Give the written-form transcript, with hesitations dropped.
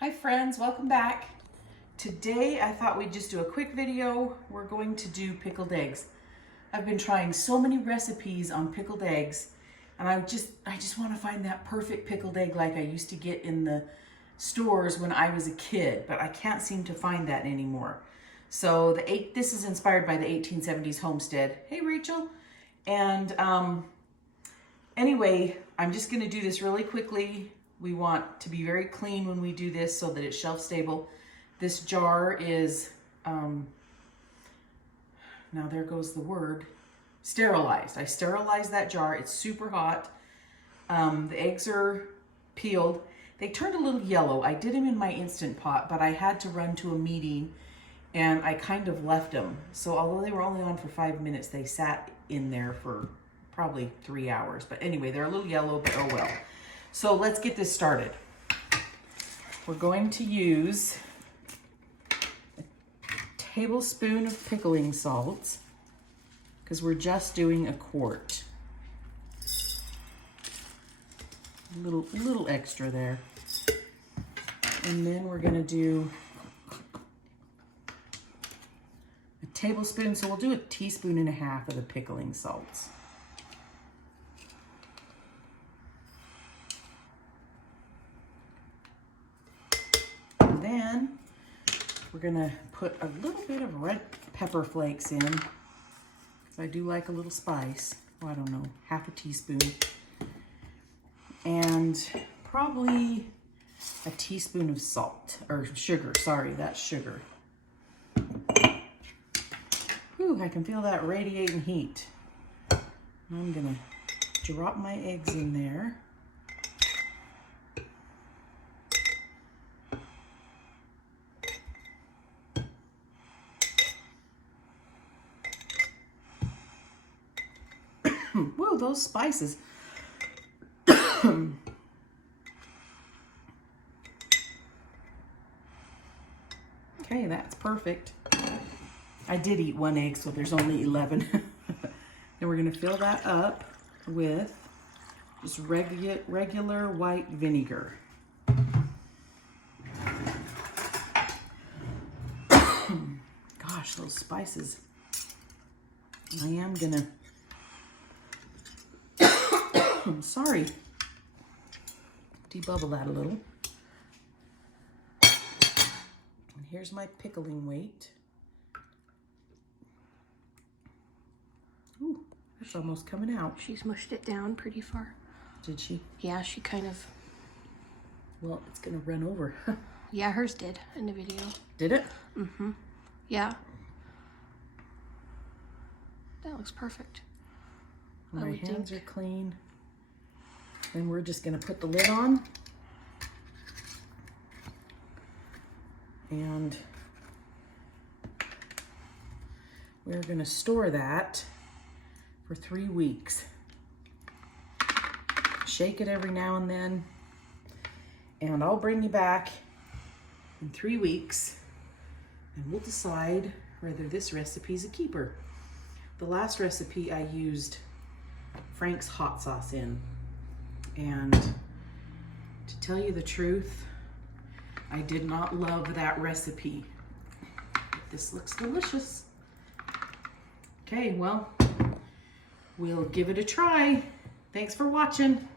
Hi friends, welcome back. Today I thought we'd just do a quick video. We're going to do pickled eggs. I've been trying so many recipes on pickled eggs, and I just want to find that perfect pickled egg like I used to get in the stores when I was a kid, but I can't seem to find that anymore. So this is inspired by the 1870s Homestead. Hey Rachel. And anyway, I'm just going to do this really quickly. We want to be very clean when we do this so that it's shelf stable. This jar is, now there goes the word, sterilized. I sterilized that jar. It's super hot. The eggs are peeled. They turned a little yellow. I did them in my Instant Pot, but I had to run to a meeting and I kind of left them. So although they were only on for 5 minutes, they sat in there for probably 3 hours. But anyway, they're a little yellow, but oh well. So let's get this started. We're going to use a tablespoon of pickling salts because we're just doing a quart. A little extra there. And then we're gonna do a tablespoon, so we'll do a teaspoon and a half of the pickling salts. Then we're gonna put a little bit of red pepper flakes in, because I do like a little spice. Well, I don't know, half a teaspoon. And probably a teaspoon of salt, or sugar, sorry, that's sugar. Whew, I can feel that radiating heat. I'm gonna drop my eggs in there. Whoa, those spices. Okay, that's perfect. I did eat 1 egg, so there's only 11. Then we're gonna fill that up with just regular white vinegar. Gosh, those spices. I am gonna, I'm sorry, debubble that a little. And here's my pickling weight. Ooh, that's almost coming out. She's mushed it down pretty far. Did she? Yeah, she kind of. Well, it's gonna run over. Yeah, hers did in the video. Did it? Mm-hmm. Yeah. That looks perfect. My hands are clean. Then we're just gonna put the lid on. And we're gonna store that for 3 weeks. Shake it every now and then. And I'll bring you back in 3 weeks and we'll decide whether this recipe's a keeper. The last recipe I used Frank's hot sauce in. And to tell you the truth, I did not love that recipe. This looks delicious. Okay, well, we'll give it a try. Thanks for watching.